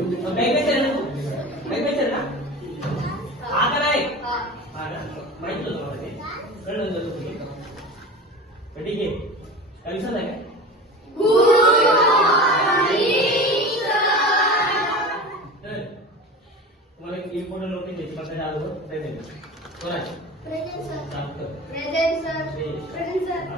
Break में चल आता नहीं आना माइंड तो दो ठीक है कल से लगे ఈ ఫోటోలోకి పక్కన రాదు present present sir present sir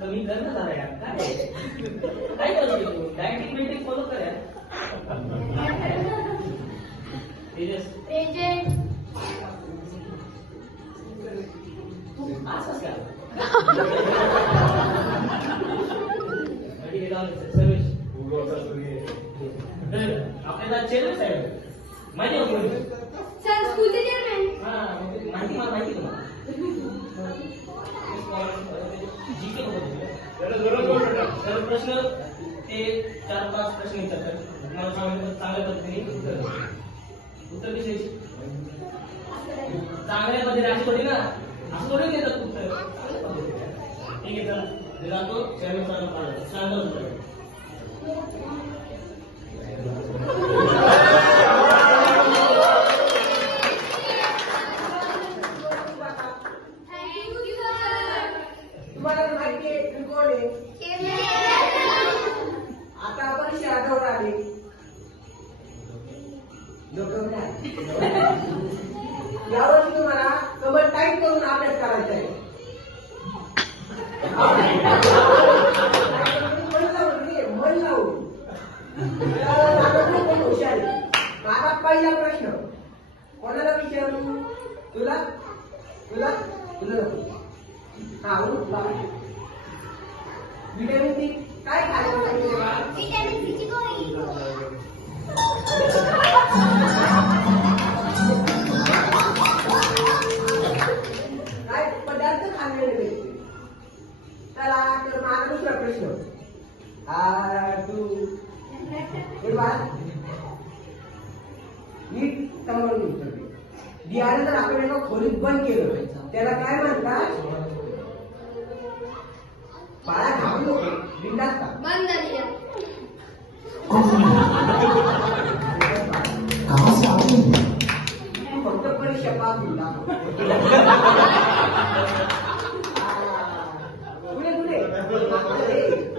कमी कर ना जरा यार काय आहे? काय करतो तू डायटिंग मेंटेन फॉलो कर यार तेजस Present. तू असंच का ठीक आहे सर्विस आपल्याला चेंज आहे माहिती आहे कोणी प्रश्न ते चार पाच प्रश्न विचारतात तुम्हाला चांगल्या चांगल्या पद्धतीने उत्तर द्या. उत्तर कसे चांगल्या पद्धतीने अशी थोडी ना असं थोडी देतात उत्तर चांगल्या पद्धतीने. ठीक आहे चला मी जातो चॅनल चालू सांगा उत्तर लोकवणे आहे. यावर्षी तुम्हाला कमर टाईट करून अभ्यास करायचा आहे. मन लावून. हुशार पहिला प्रश्न. कोणाला विचारू? तुला? तुला? तुला. हा विटॅमिन सी काय खायला पाहिजे बाळा? Vitamin C ची. काय पदार्थ खाल्लेले पाहिजे चला तर माझा दुसरा प्रश्न. आ, तू. हे नीट. बियाणं जर आपण एका खोलीत बंद केलं त्याला काय म्हणतात? बाळा तू फक्त पुढे पुढे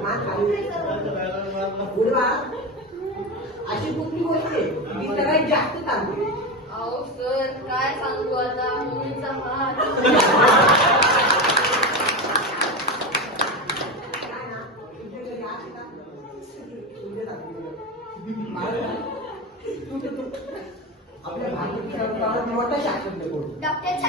मान खाली. अशी कुठली गोष्ट जी सगळ्यात जास्त चालते अहो सर काय सांगू आपल्या भारतीय मोठा शासन कोण डॉक्टर